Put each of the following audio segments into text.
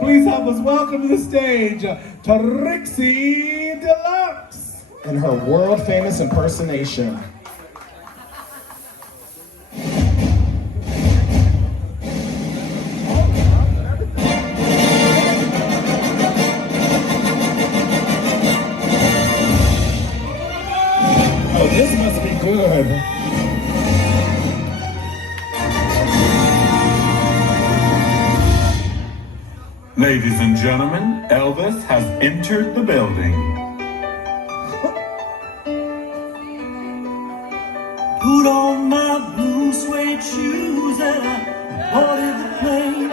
Please help us welcome to the stage Trixie Deluxxe and her world-famous impersonation. Oh, this must be good. Ladies and gentlemen, Elvis has entered the building. Put on my blue suede shoes and I boarded the plane.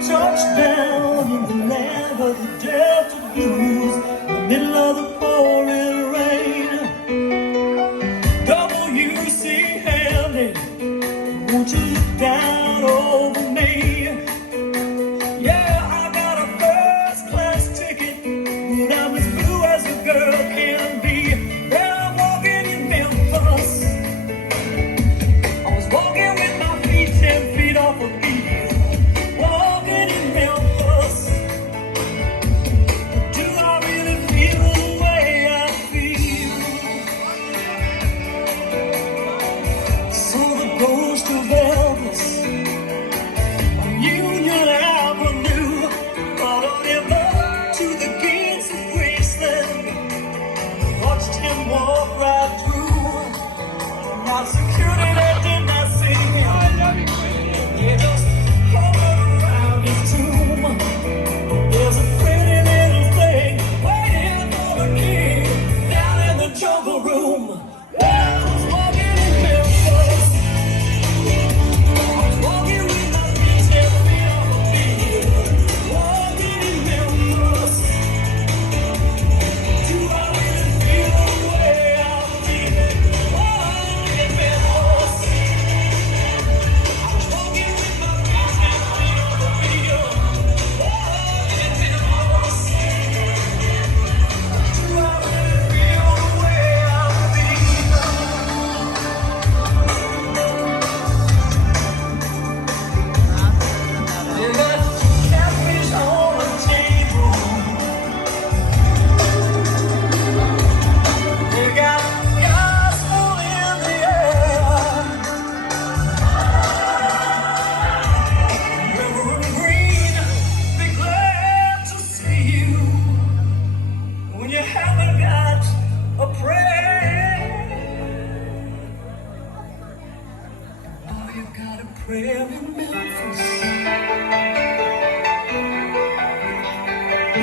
Touched down in the land of the Delta Blues.